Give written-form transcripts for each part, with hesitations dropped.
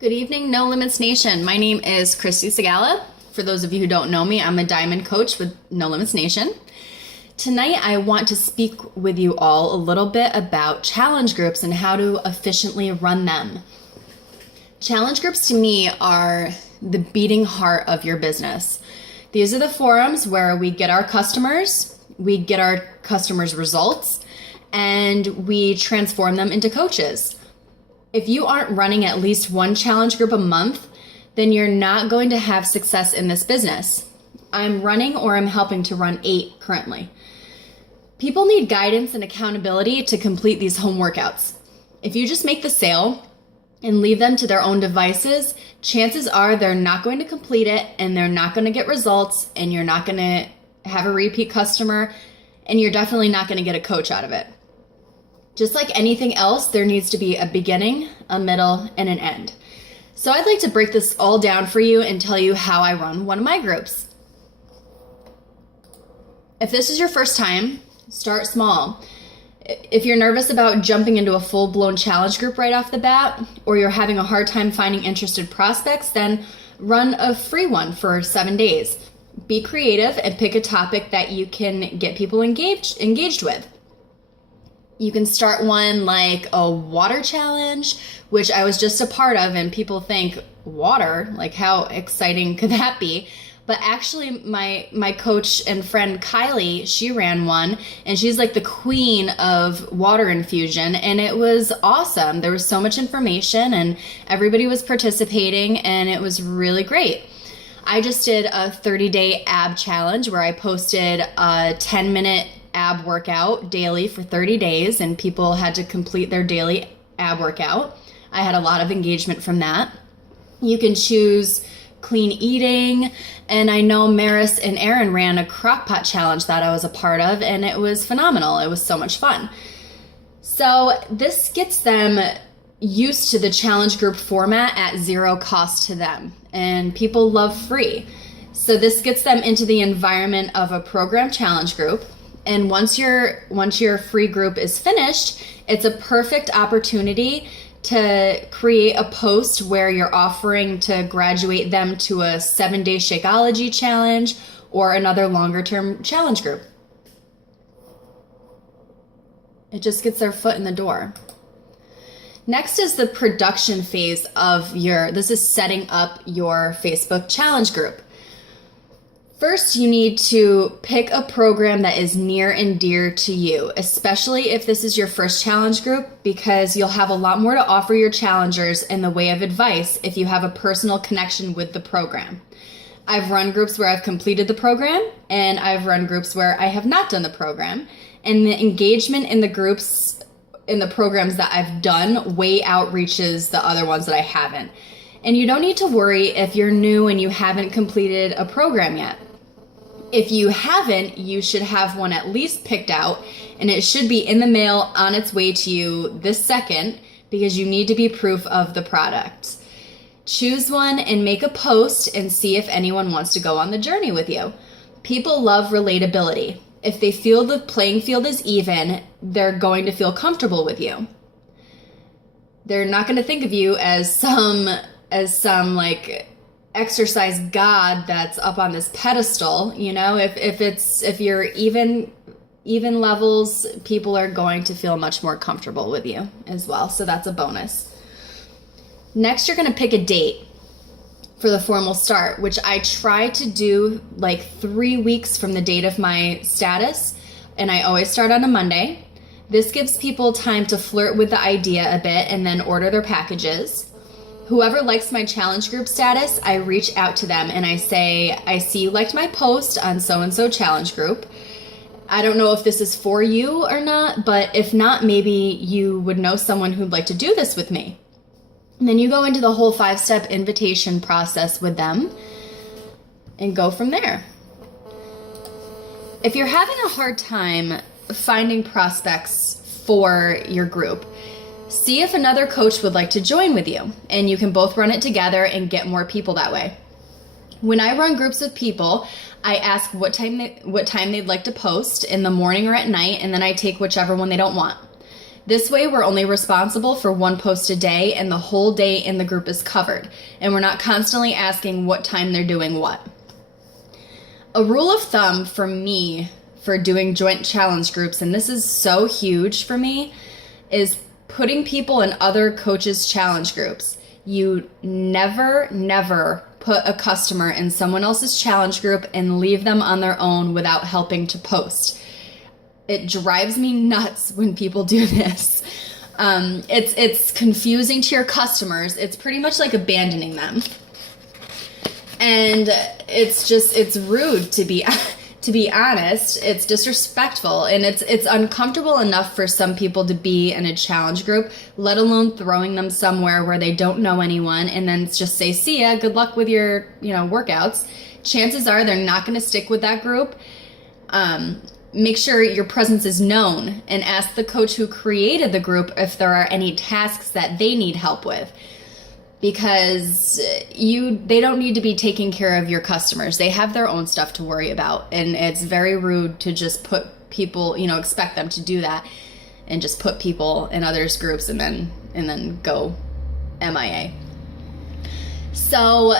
Good evening, No Limits Nation. My name is Christy Segala. For those of you who don't know me, I'm a diamond coach with No Limits Nation. Tonight, I want to speak with you all a little bit about challenge groups and how to efficiently run them. Challenge groups to me are the beating heart of your business. These are the forums where we get our customers results, and we transform them into coaches. If you aren't running at least one challenge group a month, then you're not going to have success in this business. I'm running or I'm helping to run 8 currently. People need guidance and accountability to complete these home workouts. If you just make the sale and leave them to their own devices, chances are they're not going to complete it and they're not going to get results and you're not going to have a repeat customer and you're definitely not going to get a coach out of it. Just like anything else, there needs to be a beginning, a middle, and an end. So I'd like to break this all down for you and tell you how I run one of my groups. If this is your first time, start small. If you're nervous about jumping into a full-blown challenge group right off the bat, or you're having a hard time finding interested prospects, then run a free one for 7 days. Be creative and pick a topic that you can get people engaged with. You can start one like a water challenge, which I was just a part of, and people think, water? Like, how exciting could that be? But actually, my coach and friend Kylie, she ran one, and she's like the queen of water infusion, and it was awesome. There was so much information, and everybody was participating, and it was really great. I just did a 30-day ab challenge where I posted a 10-minute ab workout daily for 30 days and people had to complete their daily ab workout. I had a lot of engagement from that. You can choose clean eating, and I know Maris and Aaron ran a crockpot challenge that I was a part of, and it was phenomenal. It was so much fun. So this gets them used to the challenge group format at zero cost to them, and people love free. So this gets them into the environment of a program challenge group. And once your free group is finished, it's a perfect opportunity to create a post where you're offering to graduate them to a 7-day Shakeology challenge or another longer term challenge group. It just gets their foot in the door. Next is the production phase of this is setting up your Facebook challenge group. First, you need to pick a program that is near and dear to you, especially if this is your first challenge group, because you'll have a lot more to offer your challengers in the way of advice if you have a personal connection with the program. I've run groups where I've completed the program, and I've run groups where I have not done the program, and the engagement in the groups, in the programs that I've done, way outreaches the other ones that I haven't. And you don't need to worry if you're new and you haven't completed a program yet. If you haven't, you should have one at least picked out, and it should be in the mail on its way to you this second because you need to be proof of the product. Choose one and make a post and see if anyone wants to go on the journey with you. People love relatability. If they feel the playing field is even, they're going to feel comfortable with you. They're not going to think of you as some like exercise god that's up on this pedestal. You know, if you're even levels, people are going to feel much more comfortable with you as well. So that's a bonus. Next, you're going to pick a date for the formal start, which I try to do like 3 weeks from the date of my status, and I always start on a Monday. This gives people time to flirt with the idea a bit and then order their packages. Whoever likes my challenge group status, I reach out to them and I say, I see you liked my post on so-and-so challenge group. I don't know if this is for you or not, but if not, maybe you would know someone who'd like to do this with me. And then you go into the whole 5-step invitation process with them and go from there. If you're having a hard time finding prospects for your group, see if another coach would like to join with you, and you can both run it together and get more people that way. When I run groups of people, I ask what time they'd like to post, in the morning or at night, and then I take whichever one they don't want. This way, we're only responsible for one post a day, and the whole day in the group is covered, and we're not constantly asking what time they're doing what. A rule of thumb for me for doing joint challenge groups, and this is so huge for me, is putting people in other coaches' challenge groups. You never put a customer in someone else's challenge group and leave them on their own without helping to post. It drives me nuts when people do this. It's confusing to your customers. It's pretty much like abandoning them. And it's rude to be honest. It's disrespectful, and it's uncomfortable enough for some people to be in a challenge group, let alone throwing them somewhere where they don't know anyone and then just say, see ya, good luck with your, workouts. Chances are they're not going to stick with that group. Make sure your presence is known and ask the coach who created the group if there are any tasks that they need help with. Because they don't need to be taking care of your customers. They have their own stuff to worry about. And it's very rude to just put people, expect them to do that and just put people in others' groups and then go MIA. So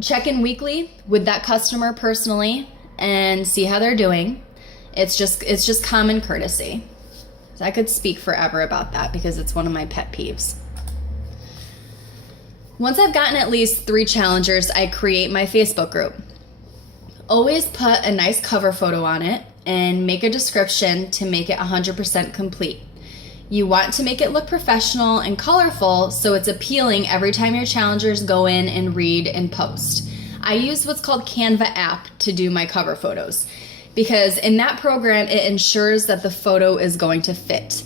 check in weekly with that customer personally and see how they're doing. It's just common courtesy. So I could speak forever about that because it's one of my pet peeves. Once I've gotten at least 3 challengers, I create my Facebook group. Always put a nice cover photo on it and make a description to make it 100% complete. You want to make it look professional and colorful so it's appealing every time your challengers go in and read and post. I use what's called Canva app to do my cover photos because in that program, it ensures that the photo is going to fit.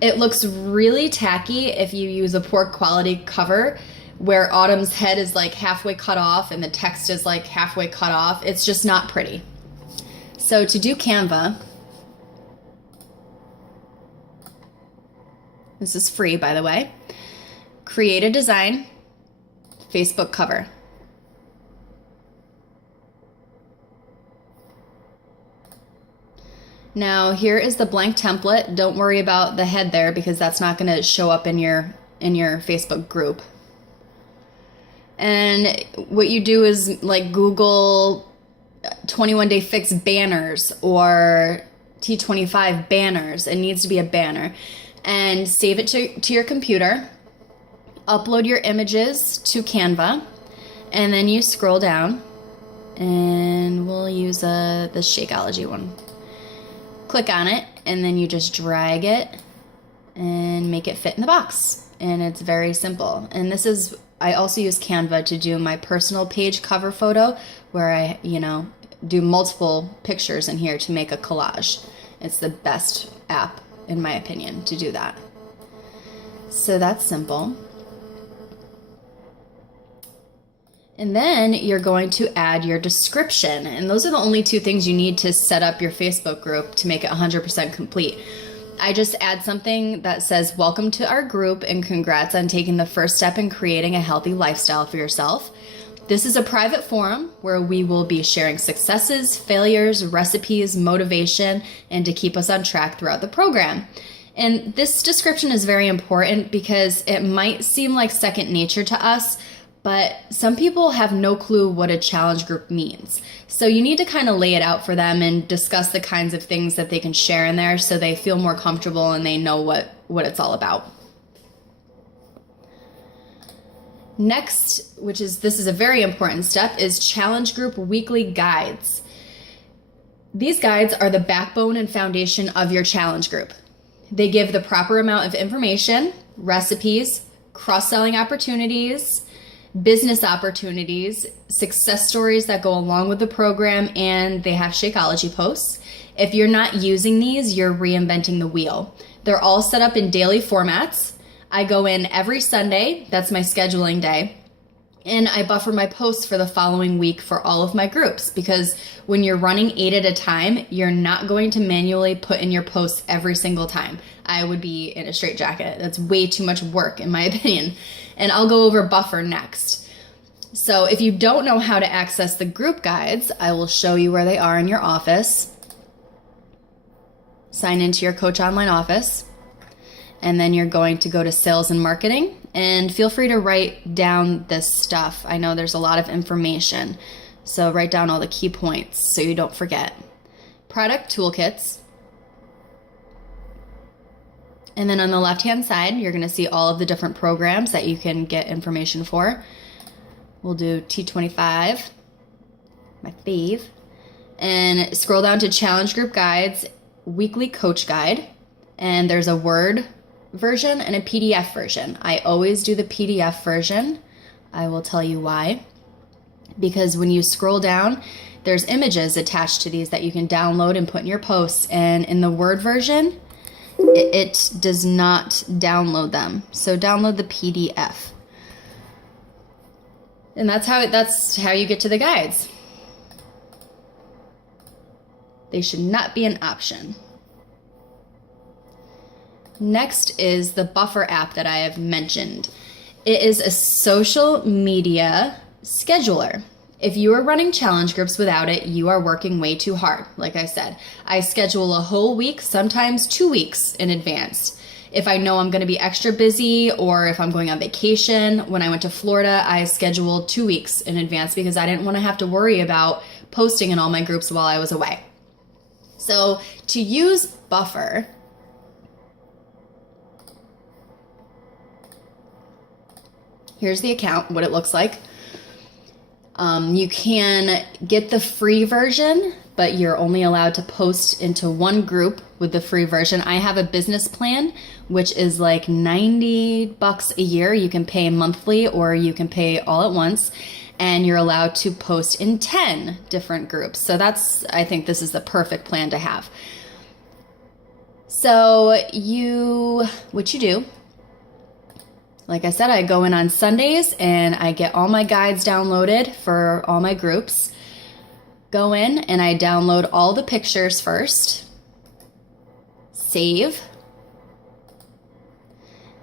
It looks really tacky if you use a poor quality cover where Autumn's head is like halfway cut off and the text is like halfway cut off. It's just not pretty. So to do Canva, this is free, by the way, create a design, Facebook cover. Now here is the blank template. Don't worry about the head there because that's not going to show up in your Facebook group. And what you do is like Google 21 Day Fix banners or T25 banners. It needs to be a banner. And save it to your computer. Upload your images to Canva. And then you scroll down. And we'll use the Shakeology one. Click on it. And then you just drag it and make it fit in the box. And it's very simple. And I also use Canva to do my personal page cover photo where I, do multiple pictures in here to make a collage. It's the best app, in my opinion, to do that. So that's simple. And then you're going to add your description. And those are the only 2 things you need to set up your Facebook group to make it 100% complete. I just add something that says, welcome to our group and congrats on taking the first step in creating a healthy lifestyle for yourself. This is a private forum where we will be sharing successes, failures, recipes, motivation, and to keep us on track throughout the program. And this description is very important because it might seem like second nature to us, but some people have no clue what a challenge group means. So you need to kind of lay it out for them and discuss the kinds of things that they can share in there so they feel more comfortable and they know what it's all about. Next, this is a very important step, is challenge group weekly guides. These guides are the backbone and foundation of your challenge group. They give the proper amount of information, recipes, cross-selling opportunities, business opportunities, success stories that go along with the program, and they have Shakeology posts. If you're not using these, you're reinventing the wheel. They're all set up in daily formats. I go in every Sunday, that's my scheduling day, and I buffer my posts for the following week for all of my groups because when you're running 8 at a time, you're not going to manually put in your posts every single time. I would be in a straitjacket. That's way too much work in my opinion. And I'll go over buffer next. So if you don't know how to access the group guides, I will show you where they are in your office. Sign into your Coach Online office. and then you're going to go to sales and marketing. And feel free to write down this stuff. I know there's a lot of information, so write down all the key points so you don't forget. Product toolkits. And then on the left-hand side, you're going to see all of the different programs that you can get information for. We'll do T25, my fave. And scroll down to challenge group guides, weekly coach guide. And there's a Word version and a PDF version. I always do the PDF version. I will tell you why. Because when you scroll down, there's images attached to these that you can download and put in your posts. And in the Word version, it does not download them. So download the PDF. And that's how you get to the guides. They should not be an option. Next is the Buffer app that I have mentioned. It is a social media scheduler. If you are running challenge groups without it, you are working way too hard. Like I said, I schedule a whole week, sometimes 2 weeks in advance. If I know I'm going to be extra busy or if I'm going on vacation. When I went to Florida, I scheduled 2 weeks in advance because I didn't want to have to worry about posting in all my groups while I was away. So to use Buffer, here's the account, what it looks like. You can get the free version, but you're only allowed to post into one group with the free version. I have a business plan, which is like $90 a year. You can pay monthly or you can pay all at once, and you're allowed to post in 10 different groups. So I think this is the perfect plan to have. So what you do, like I said, I go in on Sundays and I get all my guides downloaded for all my groups. Go in and I download all the pictures first. Save.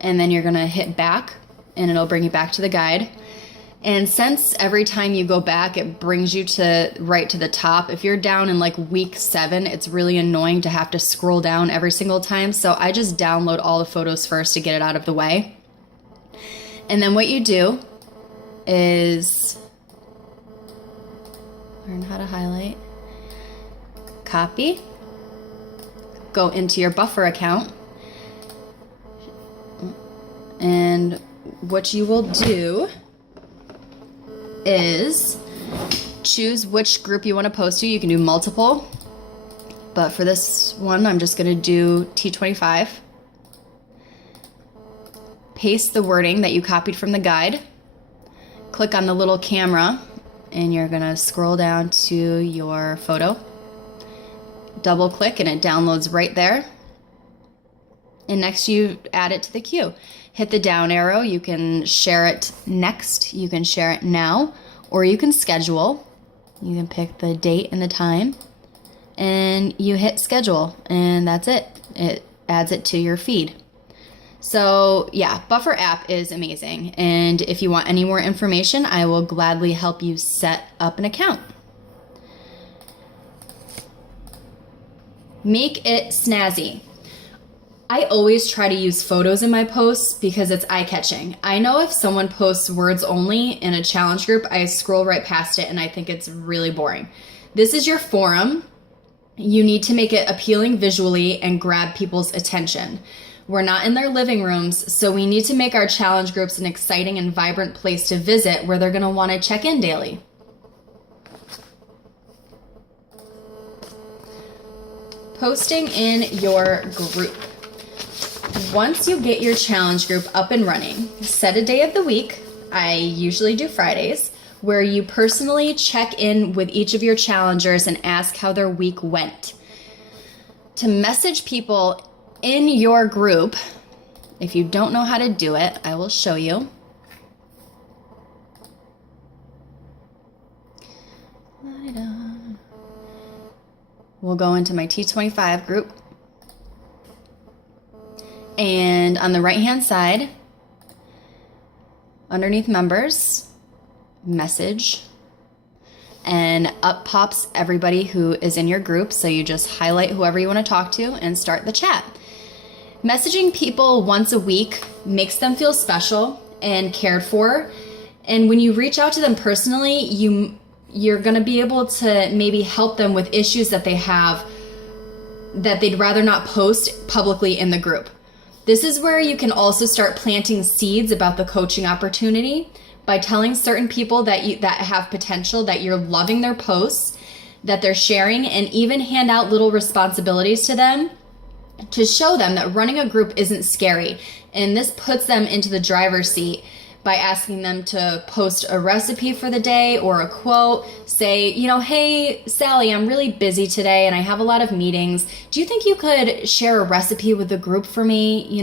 And then you're going to hit back and it'll bring you back to the guide. And since every time you go back, it brings you right to the top. If you're down in like week 7, it's really annoying to have to scroll down every single time. So I just download all the photos first to get it out of the way. And then what you do is learn how to highlight, copy, go into your Buffer account, and what you will do is choose which group you want to post to. You can do multiple, but for this one, I'm just going to do T25. Paste the wording that you copied from the guide. Click on the little camera and you're gonna scroll down to your photo. Double click and it downloads right there. And next you add it to the queue. Hit the down arrow. You can share it next, you can share it now, or you can schedule. You can pick the date and the time and you hit schedule and that's it. It adds it to your feed. So yeah, Buffer app is amazing. And if you want any more information, I will gladly help you set up an account. Make it snazzy. I always try to use photos in my posts because it's eye-catching. I know if someone posts words only in a challenge group, I scroll right past it and I think it's really boring. This is your forum. You need to make it appealing visually and grab people's attention. We're not in their living rooms, so we need to make our challenge groups an exciting and vibrant place to visit where they're going to want to check in daily. Posting in your group. Once you get your challenge group up and running, set a day of the week, I usually do Fridays, where you personally check in with each of your challengers and ask how their week went. To message people in your group, if you don't know how to do it, I will show you. We'll go into my T25 group. And on the right-hand side, underneath members, message, and up pops everybody who is in your group. So you just highlight whoever you want to talk to and start the chat. Messaging people once a week makes them feel special and cared for. And when you reach out to them personally, you're going to be able to maybe help them with issues that they have that they'd rather not post publicly in the group. This is where you can also start planting seeds about the coaching opportunity by telling certain people that have potential that you're loving their posts, that they're sharing, and even hand out little responsibilities to them to show them that running a group isn't scary. And this puts them into the driver's seat by asking them to post a recipe for the day or a quote. Say, hey, Sally, I'm really busy today and I have a lot of meetings. Do you think you could share a recipe with the group for me?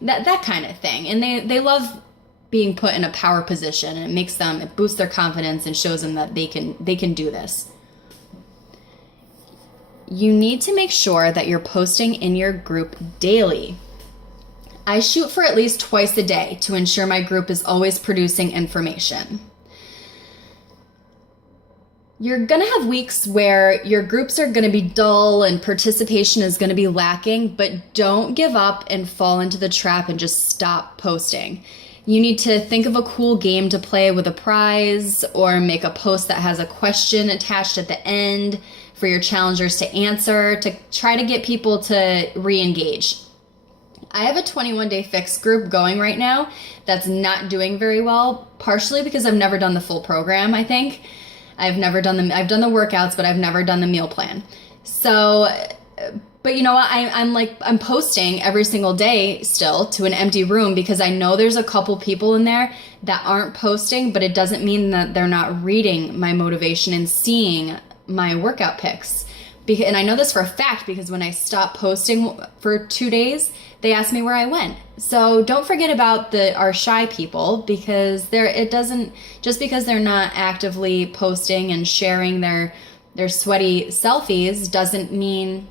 That kind of thing. And they love being put in a power position, and it boosts their confidence and shows them that they can do this. You need to make sure that you're posting in your group daily. I shoot for at least twice a day to ensure my group is always producing information. You're going to have weeks where your groups are going to be dull and participation is going to be lacking, but don't give up and fall into the trap and just stop posting. You need to think of a cool game to play with a prize, or make a post that has a question attached at the end for your challengers to answer, to try to get people to re-engage. I have a 21-day fix group going right now that's not doing very well, partially because I've never done the full program, I think. I've done the workouts, but I've never done the meal plan. So, but you know what? I'm posting every single day still to an empty room because I know there's a couple people in there that aren't posting, but it doesn't mean that they're not reading my motivation and seeing my workout pics. And I know this for a fact because when I stopped posting for 2 days, they asked me where I went. So don't forget about our shy people, because just because they're not actively posting and sharing their sweaty selfies doesn't mean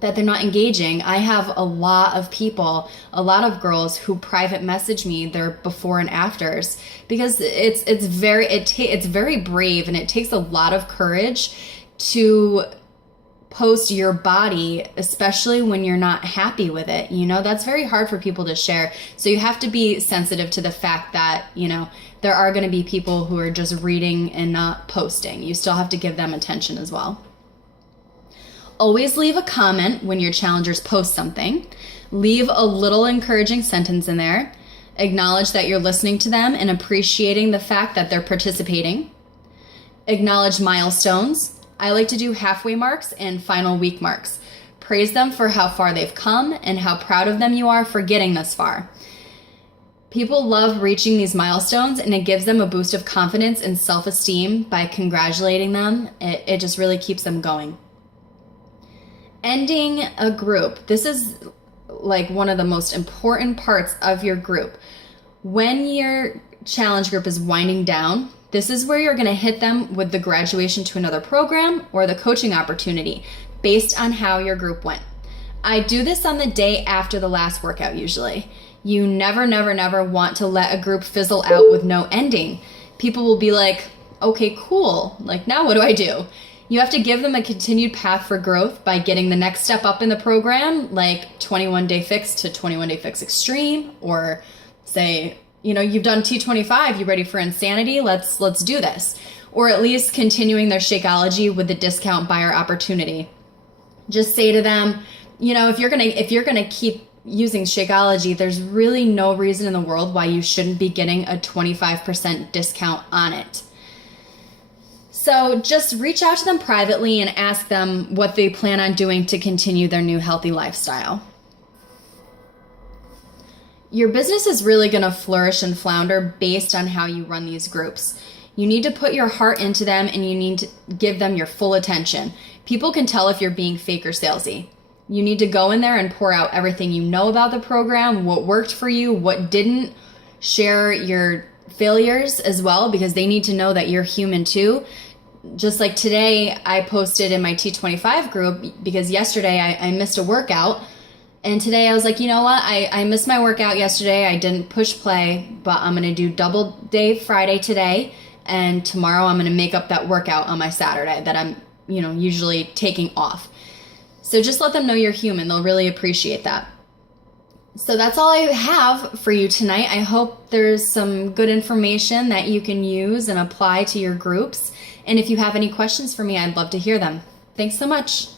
that they're not engaging. I have a lot of people, a lot of girls who private message me their before and afters, because it's very brave, and it takes a lot of courage to post your body, especially when you're not happy with it. That's very hard for people to share. So you have to be sensitive to the fact that, there are going to be people who are just reading and not posting. You still have to give them attention as well. Always leave a comment when your challengers post something. Leave a little encouraging sentence in there. Acknowledge that you're listening to them and appreciating the fact that they're participating. Acknowledge milestones. I like to do halfway marks and final week marks. Praise them for how far they've come and how proud of them you are for getting this far. People love reaching these milestones, and it gives them a boost of confidence and self-esteem by congratulating them. It just really keeps them going. Ending a group. This is like one of the most important parts of your group. When your challenge group is winding down, this is where you're going to hit them with the graduation to another program or the coaching opportunity based on how your group went. I do this on the day after the last workout usually. You never want to let a group fizzle out with no ending. People will be like, okay, cool. Like, now what do I do? You have to give them a continued path for growth by getting the next step up in the program, like 21-day fix to 21-day fix extreme, or say, you've done T25, you ready for insanity? Let's do this. Or at least continuing their Shakeology with the discount buyer opportunity. Just say to them, if you're gonna keep using Shakeology, there's really no reason in the world why you shouldn't be getting a 25% discount on it. So just reach out to them privately and ask them what they plan on doing to continue their new healthy lifestyle. Your business is really going to flourish and flounder based on how you run these groups. You need to put your heart into them, and you need to give them your full attention. People can tell if you're being fake or salesy. You need to go in there and pour out everything you know about the program, what worked for you, what didn't. Share your failures as well, because they need to know that you're human too. Just like today, I posted in my T25 group because yesterday I missed a workout. And today I was like, you know what? I missed my workout yesterday. I didn't push play, but I'm going to do double day Friday today. And tomorrow I'm going to make up that workout on my Saturday that I'm, usually taking off. So just let them know you're human. They'll really appreciate that. So that's all I have for you tonight. I hope there's some good information that you can use and apply to your groups. And if you have any questions for me, I'd love to hear them. Thanks so much.